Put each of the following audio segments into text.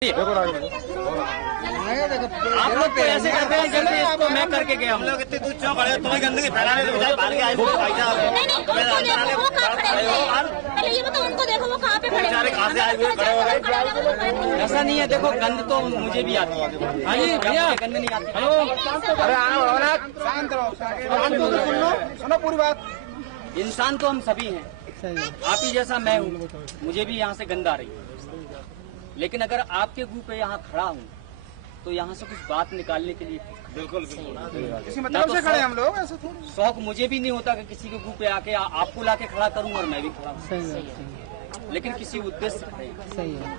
आप लोग तो ऐसे करते हैं जैसे इसको मैं करके गया। हम लोग इतनी दूर क्यों खड़े? तुम्हें गंदगी फैलाने से बजाय बाहर के आए भाई साहब। पहले ये बताओ उनको, देखो वो कहाँ पे खड़े हैं? कहाँ से आए हुए खड़े हो गए? ऐसा नहीं है, देखो गंद तो मुझे भी आती है। हाँ जी भैया, गंद नहीं आती। हेलो, अरे शांत रहो, सुनो पूरी बात। इंसान तो हम सभी हैं, आप ही जैसा मैं हूँ, मुझे भी यहाँ से गंद आ रही है। लेकिन अगर आपके गुह पे यहाँ खड़ा हूँ तो यहाँ से कुछ बात निकालने के लिए बिल्कुल किसी मतलब से खड़े हम लोग, ऐसे थोड़ी। शौक मुझे भी नहीं होता कि किसी के गुह पे आके आपको लाके खड़ा करूँ और मैं भी खड़ा हूँ, लेकिन किसी उद्देश्य से खड़े हैं। सही है।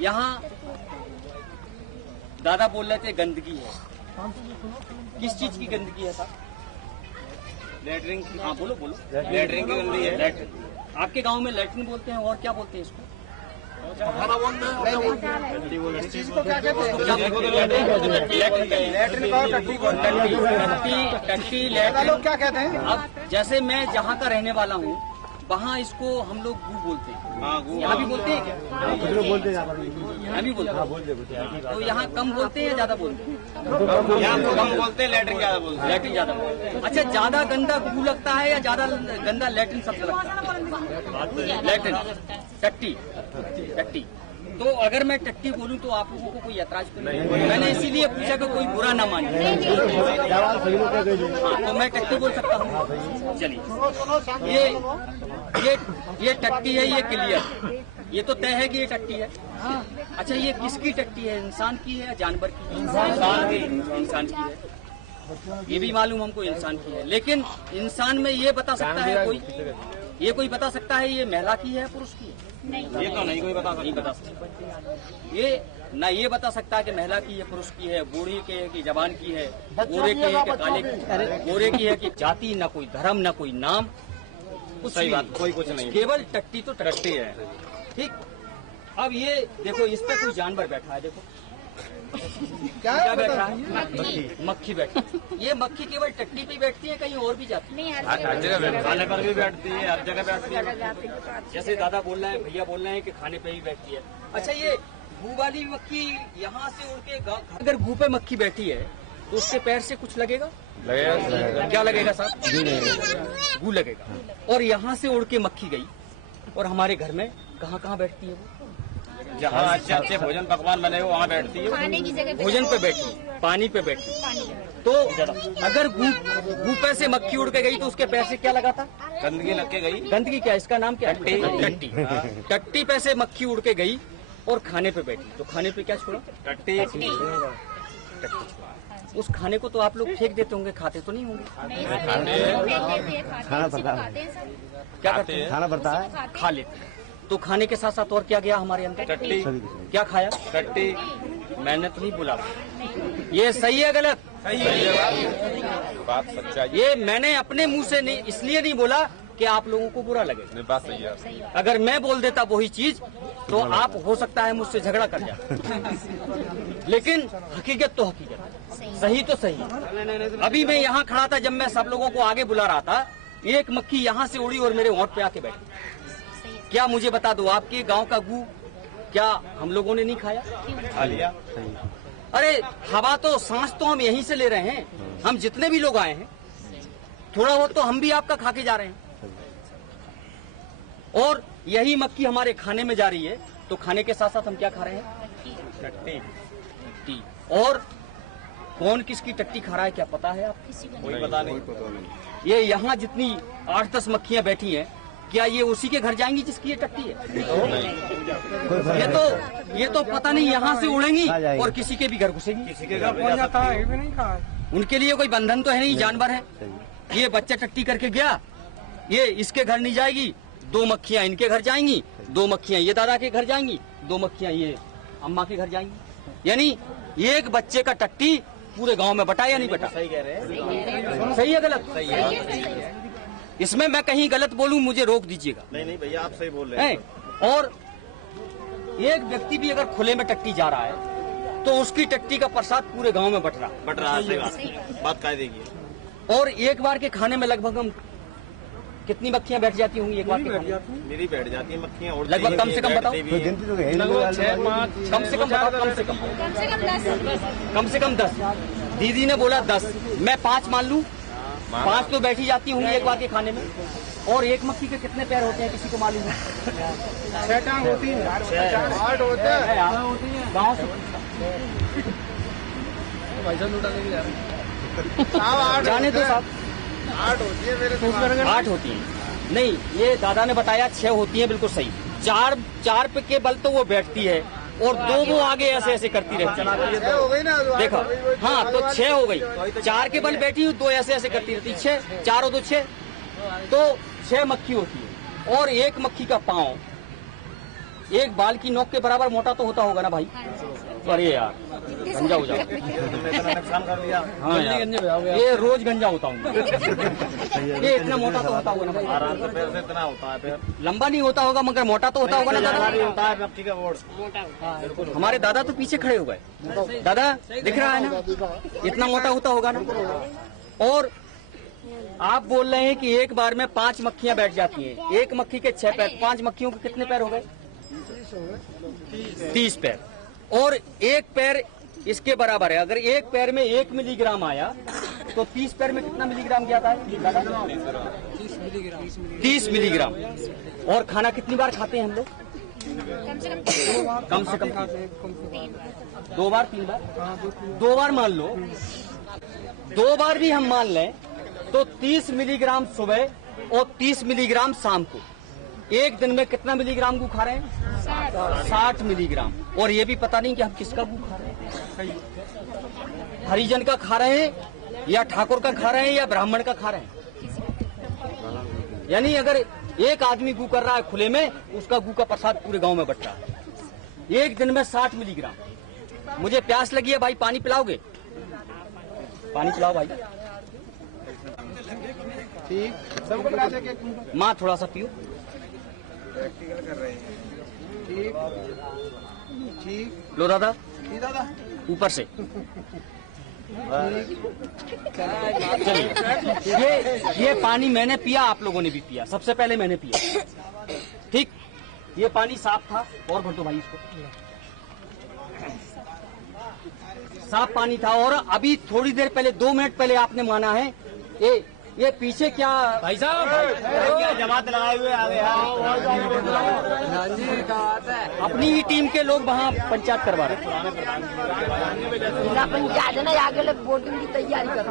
यहाँ दादा बोल रहे थे गंदगी है, किस चीज की गंदगी है साहब? लेटरिन। हाँ बोलो बोलो। लेटरिन की गंदगी है। लैट्रिन, आपके गांव में लैट्रिन बोलते हैं और क्या बोलते हैं इसको? इस चीज को क्या कहते हैं? लेटरिन को, टट्टी को। टट्टी ज्यादा लैट्रिन। लोग क्या कहते हैं? अब जैसे मैं जहाँ का रहने वाला हूँ वहाँ इसको हम लोग गू बोलते हैं। हाँ, गू। यहाँ भी बोलते हैं क्या? बोलते यहाँ भी बोलते हैं। तो यहाँ कम बोलते हैं या ज्यादा बोलते हैं? यहाँ तो कम बोलते हैं, लेटरिन ज्यादा बोलते हैं। लैट्रिन ज्यादा बोलते हैं। अच्छा, ज्यादा गंदा गू लगता है या ज्यादा गंदा लैट्रिन सबसे लगता है? लैट्रिन, टट्टी, टट्टी। तो अगर मैं टट्टी बोलूं तो आप लोगों को कोई ऐतराज तो नहीं? मैंने इसीलिए पूछा कि कोई बुरा ना माने। हाँ, तो मैं टट्टी बोल सकता हूँ। चलिए, ये टट्टी है, ये क्लियर, ये तो तय है कि ये टट्टी है। अच्छा, ये किसकी टट्टी है? इंसान की है या जानवर की? इंसान की है। ये भी मालूम हमको इंसान की है, लेकिन इंसान में ये बता सकता है कोई? ये कोई बता सकता है ये महिला की है पुरुष की है? ये तो नहीं कोई नहीं बता सकता। ये ना ये बता सकता कि महिला की है पुरुष की है, बूढ़ी के है कि जवान की है, गोरे के है कि काले की, गोरे की है कि जाति, ना कोई धर्म, ना कोई नाम, कुछ सही भी बात, नहीं। कोई कुछ नहीं। केवल टट्टी तो टट्टी है। ठीक। अब ये देखो, इस पे कोई जानवर बैठा है, देखो क्या बैठा है? मक्खी बैठी। ये मक्खी केवल टट्टी पे बैठती है, कहीं और भी जाती है? हर जगह खाने पर भी बैठती है, हर जगह बैठती है। जैसे दादा बोल रहे हैं, भैया बोल रहे हैं कि खाने पे ही बैठती है। अच्छा, ये गू वाली मक्खी यहाँ से उड़ के अगर गू पे मक्खी बैठी है तो उसके पैर से कुछ लगेगा? क्या लगेगा साहब? गू लगेगा। और यहाँ से उड़ के मक्खी गई और हमारे घर में कहाँ कहाँ बैठती है वो? जहाँ अच्छे अच्छे भोजन पकवान बने हो वहाँ बैठती है। खाने की जगह भोजन पे बैठी, पानी पे बैठी। तो अगर गू पे से मक्खी उड़ के गई तो उसके पैर से क्या लगा था? गंदगी लग के गई। गंदगी क्या, इसका नाम क्या है? टट्टी। टट्टी। टट्टी पे से मक्खी उड़ के गई और खाने पे बैठी, तो खाने पे क्या छोड़ा? टट्टी। उस खाने को तो आप लोग फेंक देते होंगे, खाते तो नहीं होंगे? क्या करते हैं? खाना पड़ता है। खा लेते हैं। तो खाने के साथ साथ और क्या गया हमारे अंदर? टट्टी। क्या खाया? टट्टी। मैंने तो नहीं बोला। ये सही है गलत? सही है, बात सच्चा है। ये मैंने अपने मुंह से नहीं, इसलिए नहीं बोला कि आप लोगों को बुरा लगे। बात सही है। अगर मैं बोल देता वही चीज तो आप हो सकता है मुझसे झगड़ा कर जाते, लेकिन हकीकत तो हकीकत, सही तो सही। अभी मैं यहाँ खड़ा था, जब मैं सब लोगों को आगे बुला रहा था, एक मक्खी यहाँ से उड़ी और मेरे होंठ पे आके बैठी। क्या मुझे बता दो, आपके गांव का गू क्या हम लोगों ने नहीं खाया? खा लिया। अरे हवा तो, सांस तो हम यहीं से ले रहे हैं। हम जितने भी लोग आए हैं, थोड़ा बहुत तो हम भी आपका खा के जा रहे हैं। और यही मक्खी हमारे खाने में जा रही है, तो खाने के साथ साथ हम क्या खा रहे हैं? टट्टी। और कौन किसकी टट्टी खा रहा है क्या पता है आपको? कोई पता नहीं। ये यहाँ जितनी 8-10 मक्खियां बैठी हैं, क्या ये उसी के घर जाएंगी जिसकी ये टट्टी है? ये तो पता नहीं यहाँ से उड़ेंगी और किसी के भी घर घुसेंगी। किसी के घर पहुंच जाता है, भी नहीं कहा। उनके लिए कोई बंधन तो है नहीं, जानवर है। ये बच्चा टट्टी करके गया, ये इसके घर नहीं जाएगी, 2 मक्खियां इनके घर जाएंगी, 2 मक्खियां ये दादा के घर जाएंगी, 2 मक्खियां ये अम्मा के घर जाएंगी। यानी एक बच्चे का टट्टी पूरे गांव में बटा या नहीं बटा? सही कह रहे हैं। सही है गलत? सही है। इसमें मैं कहीं गलत बोलूं मुझे रोक दीजिएगा। नहीं भैया, आप सही बोल रहे हैं। और एक व्यक्ति भी अगर खुले में टट्टी जा रहा है तो उसकी टट्टी का प्रसाद पूरे गांव में बट रहा है। बात कायदे की। और एक बार के खाने में लगभग हम कितनी मक्खियां बैठ जाती होंगी एक बार के खाने में? मेरी बैठ जाती है मक्खियाँ और लगभग कम से कम बताओ। कोई गिनती तो है नहीं। लगभग 6-5 कम से कम बताओ, कम से कम। कम से कम 10। कम से कम 10। दीदी ने बोला 10, मैं 5 मान लूं। 5 तो बैठी जाती होंगी एक बार के खाने में। और एक मक्खी के कितने पैर होते हैं किसी को मालूम है? 6 टांग होती है, 8 होते हैं। गाँव से जाने तो साहब 8 होती है मेरे 8 होती हैं। नहीं, ये दादा ने बताया 6 होती हैं, बिल्कुल सही। 4 पे के बल तो वो बैठती है और 2 वो आगे ऐसे ऐसे करती रहती है। हो गई ना देखो, हाँ तो 6 हो गई। 4 के बल बैठी हुई, 2 ऐसे ऐसे करती रहती है। 6, 4 और 2 6, तो 6 मक्खी होती है। और एक मक्खी का पाँव एक बाल की नोक के बराबर मोटा तो होता होगा ना भाई? अरे यार गंजा हो जाओ। तुमने इतना नुकसान कर दिया। हाँ यार, ये रोज गंजा होता हूँ। ये इतना मोटा तो होता होगा ना भाई? आराम से पैर से इतना होता है पैर। लंबा नहीं होता होगा मगर मोटा तो होता होगा ना दादा? भी होता है मक्खी का बोर्ड। हमारे दादा तो पीछे खड़े हो गए। दादा दिख रहा है ना, इतना मोटा होता होगा ना? और आप बोल रहे हैं कि एक बार में 5 मक्खियां बैठ जाती हैं। एक मक्खी के 6 पैर, 5 मक्खियों के कितने पैर हो गए? 30 पैर। और एक पैर इसके बराबर है। अगर एक पैर में 1 मिलीग्राम आया तो 30 पैर में कितना मिलीग्राम गया था? 30 मिलीग्राम। और खाना कितनी बार खाते हैं हम लोग? कम से कम कम से कम 2 बार 3 बार? 2 बार मान लो। 2 बार भी हम मान लें तो 30 मिलीग्राम सुबह और 30 मिलीग्राम शाम को। एक दिन में कितना मिलीग्राम गू खा रहे हैं? 60 मिलीग्राम। और ये भी पता नहीं कि हम किसका गू खा रहे हैं। हरिजन का खा रहे हैं या ठाकुर का खा रहे हैं या ब्राह्मण का खा रहे हैं। यानी अगर एक आदमी गू कर रहा है खुले में, उसका गू का प्रसाद पूरे गांव में बट रहा है। एक दिन में 60 मिलीग्राम। मुझे प्यास लगी है भाई, पानी पिलाओगे? पानी पिलाओ भाई। ठीक सबको पिला देंगे। माँ थोड़ा सा पियो। प्रैक्टिकल कर रहे हैं। ठीक ठीक लो दादा, ठीक दादा। ऊपर से। चलिए, ये पानी मैंने पिया, आप लोगों ने भी पिया। सबसे पहले मैंने पिया, ठीक। ये पानी साफ था। और भर दो भाई इसको। साफ पानी था। और अभी थोड़ी देर पहले, 2 मिनट पहले आपने माना है ये पीछे क्या भाई साहब जमात लगाए हुए आ गए। अपनी ही टीम के लोग वहाँ पंचायत करवा रहे हैं। जिला पंचायत है ना, आगे लोग वोटिंग की तैयारी कर।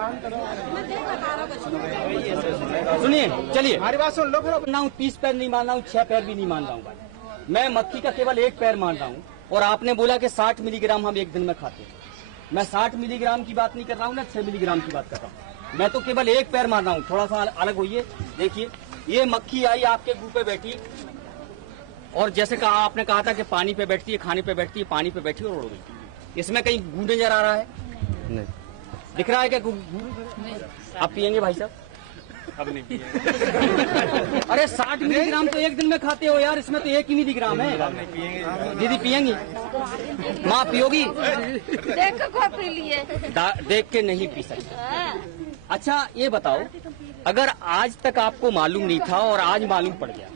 सुनिए, चलिए, हमारी बात सुन लो। ना हूँ 30 पैर नहीं मान रहा हूँ, 6 पैर भी नहीं मान रहा हूँ भाई। मैं मक्खी का केवल 1 पैर मान रहा हूँ। और आपने बोला कि 60 मिलीग्राम हम एक दिन में खाते हैं। मैं 60 मिलीग्राम की बात नहीं कर रहा हूँ ना, 6 मिलीग्राम की बात कर रहा हूँ। मैं तो केवल 1 पैर मान रहा हूँ। थोड़ा सा अलग होइए। देखिए, ये मक्खी आई आपके गू पे बैठी, और जैसे कहा आपने कहा था कि पानी पे बैठती है, खाने पे बैठती है, पानी पे बैठी और उड़ गई। इसमें कहीं गू नजर आ रहा है? नहीं। दिख रहा है क्या गू? आप पियेंगे भाई साहब? अब नहीं पिएंगे। अरे 60 मिलीग्राम तो एक दिन में खाते हो यार, इसमें तो 1 ही मिलीग्राम है। दीदी पियेंगी? माँ पियोगी? देख को पी लिए। देख के नहीं पी सकते। अच्छा ये बताओ, अगर आज तक आपको मालूम नहीं था और आज मालूम पड़ गया,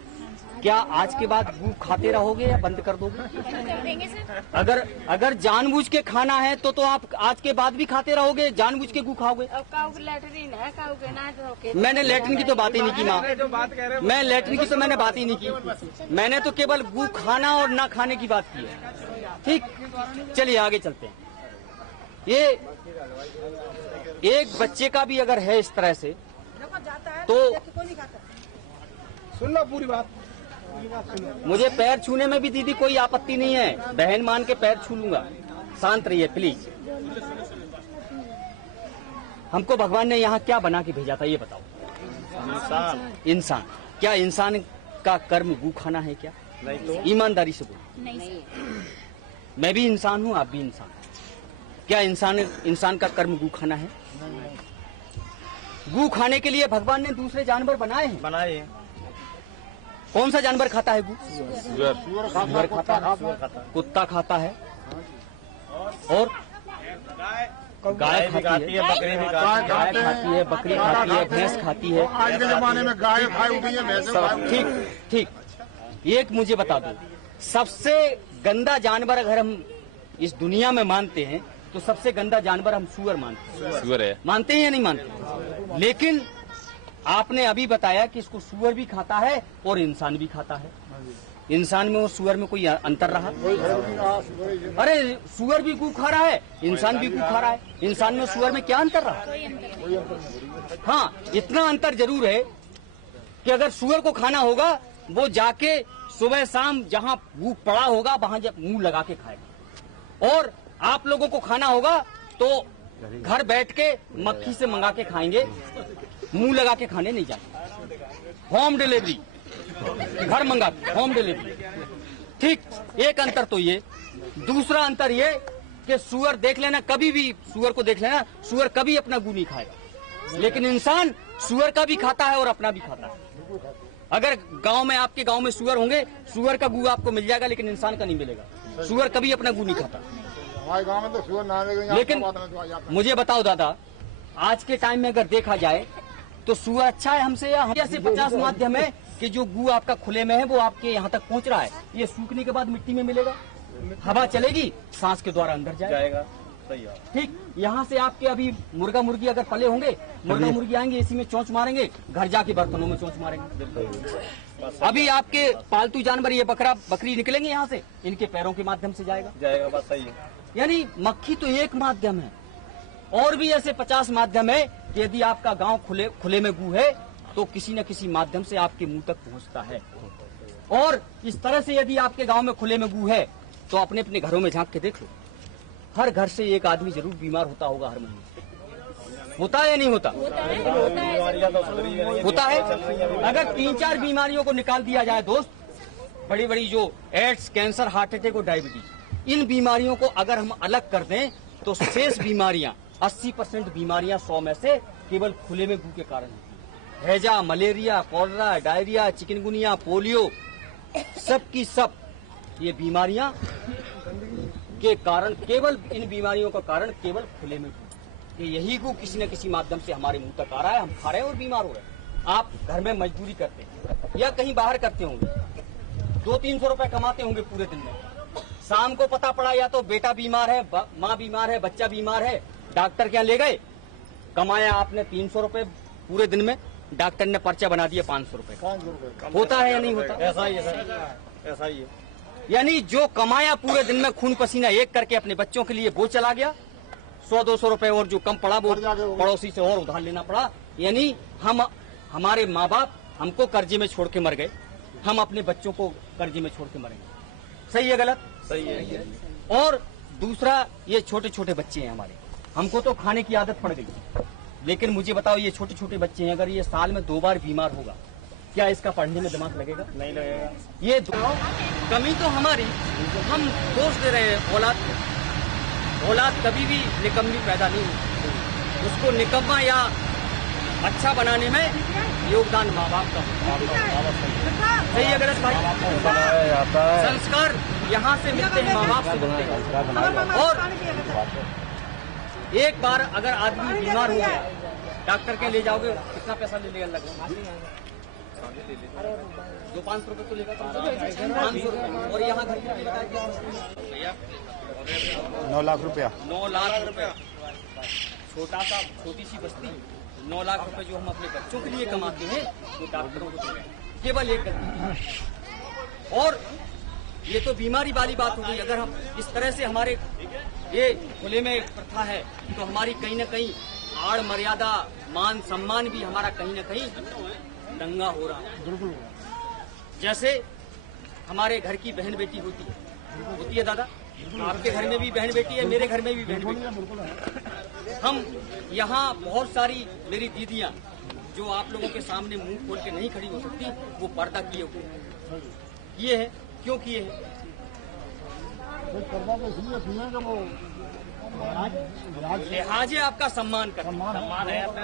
क्या आज के बाद गू खाते रहोगे या बंद कर दोगे? कर देंगे सर। अगर जानबूझ के खाना है तो आप आज के बाद भी खाते रहोगे? जानबूझ के गू खाओगे? अब काऊ की लैटरीन है, काऊ के ना रोके। मैंने लैट्रिन की तो बात ही नहीं की माँ। जो बात कह रहे हैं मैं लैट्रिन की तो मैंने बात ही नहीं की। मैंने तो केवल गू खाना और ना खाने की बात की है। ठीक, चलिए आगे चलते हैं। ये एक बच्चे का भी अगर है इस तरह से तो सुन लो पूरी बात। मुझे पैर छूने में भी दीदी कोई आपत्ति नहीं है। बहन मान के पैर छू लूंगा। शांत रहिए प्लीज। हमको भगवान ने यहाँ क्या बना के भेजा था ये बताओ। इंसान। क्या इंसान का कर्म गू खाना है क्या? नहीं तो ईमानदारी से बोलो। नहीं सर। मैं भी इंसान हूँ, आप भी इंसान। क्या इंसान का कर्म गू खाना है? गू खाने के लिए भगवान ने दूसरे जानवर बनाए हैं। बनाए। कौन सा जानवर खाता है गू? सुअर खाता है, कुत्ता खाता है, और गाय खाती है, बकरी भी खाती है, गाय खाती है, बकरी खाती है, भैंस खाती है। आज के जमाने में गाय खाई हुई है, भैंस सब ठीक। एक मुझे बता दो, सबसे गंदा जानवर अगर हम इस दुनिया में मानते हैं तो सबसे गंदा जानवर हम सुअर मानते हैं। सुअर है। मानते हैं या नहीं मानते? लेकिन आपने अभी बताया कि इसको सुअर भी खाता है और इंसान भी खाता है। इंसान में और सुअर में कोई अंतर रहा? अरे सुअर भी गू खा रहा है, इंसान भी गू खा रहा है। इंसान में सुअर में क्या अंतर रहा? हाँ, इतना अंतर जरूर है कि अगर सुअर को खाना होगा वो जाके सुबह शाम जहाँ भूख पड़ा होगा वहां जब मुंह लगा के खाएगा, और आप लोगों को खाना होगा तो घर बैठ के मक्खी से मंगा के खाएंगे, मुंह लगा के खाने नहीं जाएंगे। होम डिलीवरी, घर मंगा के होम डिलीवरी। ठीक, एक अंतर तो ये। दूसरा अंतर ये कि सुअर देख लेना, कभी भी सुअर को देख लेना, सुअर कभी अपना गू नहीं खाएगा, लेकिन इंसान सुअर का भी खाता है और अपना भी खाता है। अगर गांव में, आपके गांव में सुअर होंगे, सुअर का गू आपको मिल जाएगा लेकिन इंसान का नहीं मिलेगा। सुअर कभी अपना गू नहीं खाता। हमारे गाँव में तो सुअर ना रहेगा। लेकिन मुझे बताओ दादा, आज के टाइम में अगर देखा जाए तो सुअर अच्छा है हमसे, या ऐसे 50 माध्यम है कि जो गू आपका खुले में है वो आपके यहाँ तक पहुँच रहा है, ये सूखने के बाद मिट्टी में मिलेगा, हवा चलेगी, सांस के द्वारा अंदर जाएगा। सही है। ठीक, यहाँ से आपके अभी मुर्गा मुर्गी अगर पले होंगे, मुर्गा मुर्गी आएंगे, इसी में चोंच मारेंगे, घर जाके बर्तनों में चोंच मारेंगे। अभी आपके पालतू जानवर ये बकरा बकरी निकलेंगे यहाँ से, इनके पैरों के माध्यम से जाएगा। बात सही है। यानी मक्खी तो एक माध्यम है, और भी ऐसे 50 माध्यम है कि यदि आपका गांव खुले में गू है तो किसी न किसी माध्यम से आपके मुंह तक पहुंचता है। और इस तरह से यदि आपके गांव में खुले में गू है तो अपने अपने घरों में झांक के देख लो, हर घर से एक आदमी जरूर बीमार होता होगा हर महीने। होता है या नहीं होता? होता है। अगर 3-4 बीमारियों को निकाल दिया जाए दोस्त, बड़ी बड़ी जो एड्स, कैंसर, हार्ट अटैक और डायबिटीज, इन बीमारियों को अगर हम अलग कर दें तो शेष बीमारियां, 80% बीमारियां 100 में से केवल खुले में गू के कारण होती है। हैजा, malaria, cholera, diarrhoea, chikungunya, polio, सब की सब ये बीमारियां के कारण, केवल इन बीमारियों का कारण केवल खुले में गू, कि यही गू किसी न किसी माध्यम से हमारे मुंह तक आ रहा है, हम खा रहे हैं और बीमार हो रहे हैं। आप घर में मजदूरी करते हैं या कहीं बाहर करते होंगे, 200-300 रुपए कमाते होंगे पूरे दिन में, शाम को पता पड़ा या तो बेटा बीमार है, माँ बीमार है, बच्चा बीमार है, डॉक्टर क्या ले गए, कमाया आपने 300 रुपए पूरे दिन में, डॉक्टर ने पर्चा बना दिया 500 रुपए का। होता है या नहीं होता? ऐसा ही है, ऐसा ही है। यानी जो कमाया पूरे दिन में खून पसीना एक करके अपने बच्चों के लिए वो चला गया, 100-200 रुपए, और जो कम पड़ा वो पड़ोसी से और उधार लेना पड़ा। यानी हमारे माँ बाप हमको कर्जे में छोड़ के मर गए, हम अपने बच्चों को कर्जे में छोड़ के मरेंगे। सही है गलत? सही है। और दूसरा, ये छोटे छोटे बच्चे हैं हमारे, हमको तो खाने की आदत पड़ गई, लेकिन मुझे बताओ ये छोटे छोटे बच्चे हैं, अगर ये साल में 2 बार बीमार होगा, क्या इसका पढ़ने में दिमाग लगेगा? नहीं लगेगा। ये कमी तो हमारी, हम दोष दे रहे हैं औलाद को। औलाद कभी भी निकम्मी पैदा नहीं होती, उसको निकम्मा या अच्छा बनाने में योगदान माँ बाप का होता है। सही है गलत भाई? संस्कार यहाँ से मिलते हैं, माँ बाप से मिलते हैं। और एक बार अगर आदमी बीमार हो गया, डॉक्टर के ले जाओगे, कितना पैसा ले लेगा? लगभग 200-500 रुपए तो लेगा, 500 रुपए। और यहाँ घर भैया 9 लाख रुपया। 9 लाख रुपए, छोटी सी बस्ती, 9 लाख रुपए जो हम अपने बच्चों के लिए कमाते हैं वो डॉक्टरों को देते हैं। केवल एक गलती। और ये तो बीमारी वाली बात हो गई। अगर हम इस तरह से हमारे ये खुले में प्रथा है तो हमारी कहीं न कहीं आड़ मर्यादा, मान सम्मान भी हमारा कहीं न कहीं दंगा हो रहा है। जैसे हमारे घर की बहन बेटी होती है दादा, आपके घर में भी बहन बेटी है, मेरे घर में भी बहन बेटी है। हम यहाँ बहुत सारी मेरी दीदियाँ जो आप लोगों के सामने मुंह खोल के नहीं खड़ी हो सकती, वो पर्दा किए हुए किए हैं। क्यों किए हैं? लिहाज आपका सम्मान कर,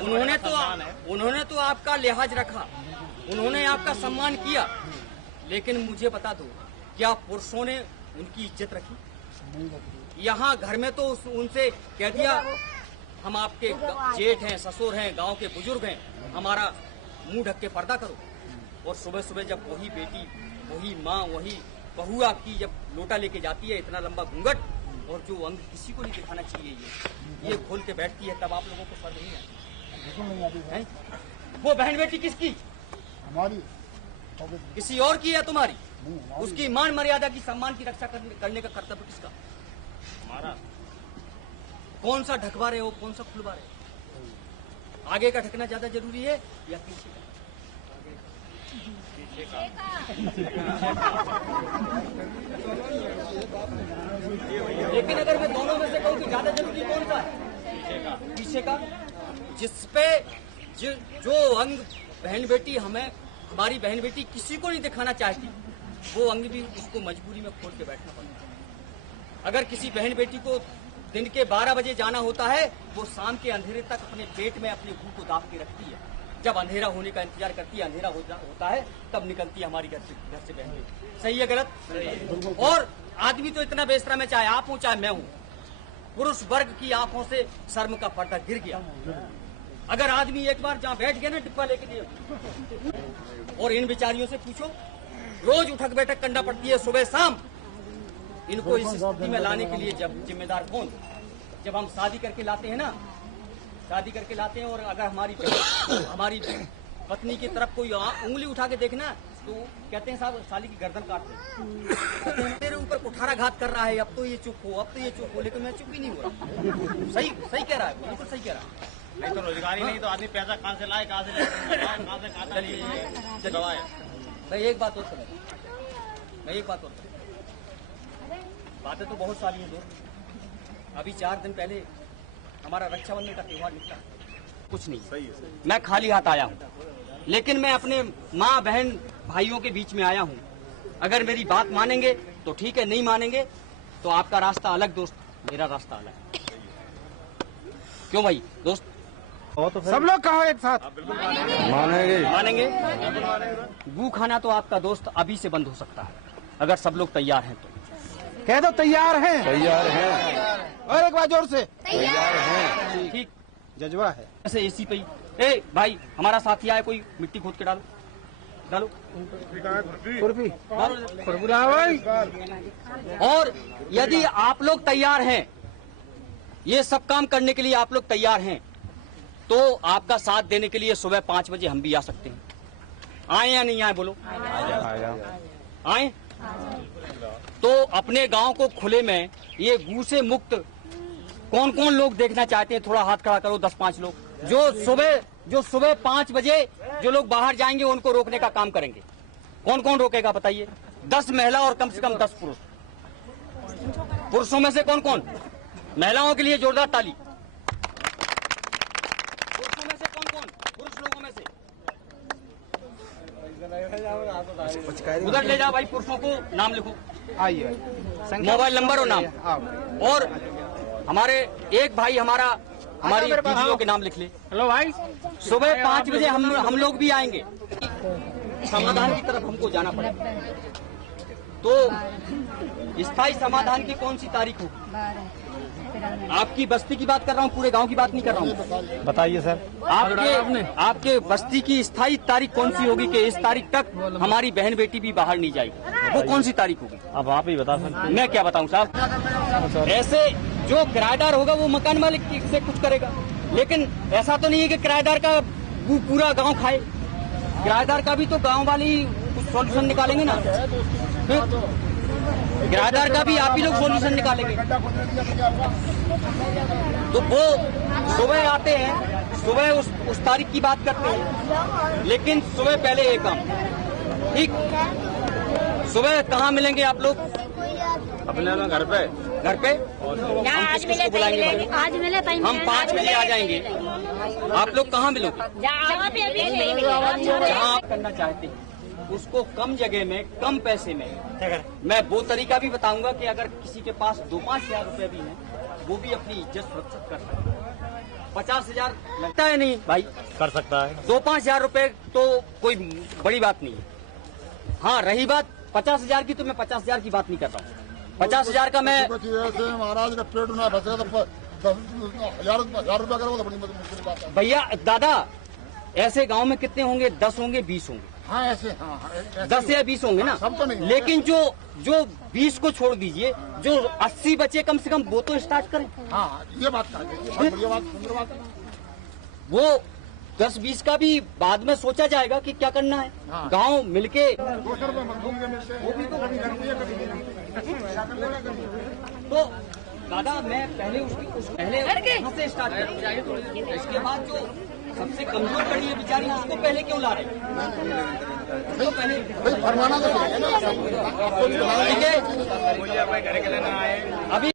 उन्होंने तो आपका लिहाज रखा, उन्होंने आपका सम्मान किया, लेकिन मुझे बता दो, क्या पुरुषों ने उनकी इज्जत रखी? यहाँ घर में तो उनसे कह दिया हम आपके जेठ हैं, ससुर हैं, गांव के बुजुर्ग हैं, हमारा मुंह ढक के पर्दा करो। और सुबह सुबह जब वही बेटी, वही माँ, वही बहू आपकी जब लोटा लेके जाती है, इतना लंबा घूंघट और जो अंग किसी को नहीं दिखाना चाहिए, ये खोल के बैठती है, तब आप लोगों को शर्म नहीं आती? वो बहन बेटी किसकी? हमारी। किसी और की है तुम्हारी? उसकी मान मर्यादा की, सम्मान की रक्षा करने का कर्तव्य किसका? हमारा। कौन सा ढकवा रहे हो, कौन सा खुलवा रहे हो? आगे का ढकना ज्यादा जरूरी है या पीछे का? लेकिन अगर मैं दोनों में से कहूँ कि ज्यादा जरूरी कौन सा है? पीछे का। जिसपे जो अंग बहन बेटी हमारी बहन बेटी किसी को नहीं दिखाना चाहती, वो अंग भी उसको मजबूरी में खोल के बैठना पड़ता है। अगर किसी बहन बेटी को दिन के 12 बजे जाना होता है, वो शाम के अंधेरे तक अपने पेट में अपने भूख को दाब के रखती है। जब अंधेरा होने का इंतजार करती है, अंधेरा होता है, तब निकलती है हमारी घर से बहन बेटी। सही है गलत? और आदमी तो इतना बेशरम है, चाहे आप हो चाहे मैं हूं, पुरुष वर्ग की आंखों से शर्म का पर्दा गिर गया। अगर आदमी एक बार जहां बैठ गया ना डिब्बा लेके लिए, और इन बेचारियों से पूछो, रोज उठक बैठक करना पड़ती है सुबह शाम। इनको इस स्थिति में लाने के लिए जब जिम्मेदार कौन? जब हम शादी करके लाते हैं ना, शादी करके लाते हैं, और अगर हमारी पत्नी की तरफ कोई उंगली उठा के देखना, तो कहते हैं साहब साली की गर्दन काट दो। मेरे ऊपर कुठाराघात कर रहा है, अब तो ये चुप हो, अब तो ये चुप हो, लेकिन मैं चुप ही नहीं हो रहा। सही कह रहा है, बिल्कुल सही कह रहा है। नहीं तो रोजगार ही नहीं तो आदमी पैसा कहाँ से लाए, कहाँ से चलिए। मैं एक बात और सुनो, बातें तो बहुत सारी हैं दोस्त। अभी 4 दिन पहले हमारा रक्षाबंधन का त्योहार निकला, कुछ नहीं, सही है। मैं खाली हाथ आया हूँ, लेकिन मैं अपने माँ बहन भाइयों के बीच में आया हूँ। अगर मेरी बात मानेंगे तो ठीक है, नहीं मानेंगे तो आपका रास्ता अलग दोस्त, मेरा रास्ता अलग। क्यों भाई दोस्त? सब लोग कहो एक साथ। मानेंगे? गू खाना तो आपका दोस्त अभी से बंद हो सकता है, अगर सब लोग तैयार हैं तो। कह दो तैयार हैं। और एक बार जोर से तैयार हैं। ठीक जज्बा है। ऐसे एसी पे ही, ए भाई हमारा साथी आया, कोई मिट्टी खोद के डालो। खुरपी। और यदि आप लोग तैयार हैं, ये सब काम करने के लिए आप लोग तैयार हैं, तो आपका साथ देने के लिए सुबह 5 बजे हम भी आ सकते हैं। आए या नहीं आए बोलो? आए। तो अपने गांव को खुले में ये गू से मुक्त कौन कौन लोग देखना चाहते हैं? थोड़ा हाथ खड़ा करो, 10-5 लोग जो सुबह 5 बजे जो लोग बाहर जाएंगे उनको रोकने का काम करेंगे। कौन कौन रोकेगा बताइए? 10 महिला और कम से कम 10 पुरुष। पुरुषों में से कौन कौन? महिलाओं के लिए जोरदार ताली। पुरुषों में से कौन कौन? पुरुष लोगों में से उधर ले जाओ भाई, पुरुषों को नाम लिखो, आइए, मोबाइल नंबर और नाम, और हमारे एक भाई हमारी दीदियों के नाम लिख ले। हेलो भाई। सुबह 5 बजे हम लोग भी आएंगे। समाधान की तरफ हमको जाना पड़ेगा। तो स्थायी समाधान की कौन सी तारीख होगी? आपकी बस्ती की बात कर रहा हूँ, पूरे गांव की बात नहीं कर रहा हूँ। बताइए सर। आपके बस्ती की स्थायी तारीख कौन सी होगी कि इस तारीख तक हमारी बहन बेटी भी बाहर नहीं जाएगी? वो कौन सी तारीख होगी? अब आप ही बता सकते। मैं क्या बताऊं साहब? ऐसे जो किराएदार होगा वो मकान मालिक से कुछ करेगा, लेकिन ऐसा तो नहीं है कि किराएदार का पूरा गांव खाए। किराएदार का भी तो गांव वाले ही कुछ सॉल्यूशन निकालेंगे ना। किराएदार का भी आप ही लोग सॉल्यूशन निकालेंगे। तो वो सुबह आते हैं, सुबह उस तारीख की बात करते हैं, लेकिन सुबह पहले एक काम, ठीक? सुबह कहाँ मिलेंगे आप लोग? अपने घर पे। आज मिले बुलाएंगे? आज मिले हम 5 बजे आ जाएंगे। आप लोग कहाँ मिलोगे? जहाँ आप करना चाहते हैं उसको कम जगह में, कम पैसे में। मैं वो तरीका भी बताऊंगा कि अगर किसी के पास 2-5 हजार रुपए भी हैं, वो भी अपनी इज्जत सुरक्षित कर सकता है। 50,000 लगता है नहीं भाई? कर सकता है। 2-5 हजार रुपए तो कोई बड़ी बात नहीं है। हाँ, रही बात 50,000 की, तो मैं 50,000 की बात नहीं कर रहा हूँ। 50,000 का मैं महाराज का पेट ना फंसेगा तो 10,000 रुपया करो तो बड़ी मुश्किल बात है। भैया दादा, ऐसे गांव में कितने होंगे? 10 होंगे, 20 होंगे? हाँ ऐसे, हाँ ऐसे। 10 या 20 होंगे ना। सब तो नहीं। लेकिन जो 20 को छोड़ दीजिए, जो 80 बचे कम से कम वो तो स्टार्ट करें। हाँ ये बात है, बहुत बढ़िया बात, सुंदर बात है। वो 10-20 का भी बाद में सोचा जाएगा कि क्या करना है। हाँ। गांव मिलके 200 रुपये मजदूरी के मिलते हैं, वो भी तो कभी करती है कभी नहीं। तो दादा मैं पहले पहले वहाँ से स्टार्ट करूँ, इसके बाद जो सबसे कमजोर कड़ी है बेचारी, उसको पहले क्यों ला रहे हैं? उसको पहले भाई फरमाना तो है ना, आपको भी ठीक है। अभी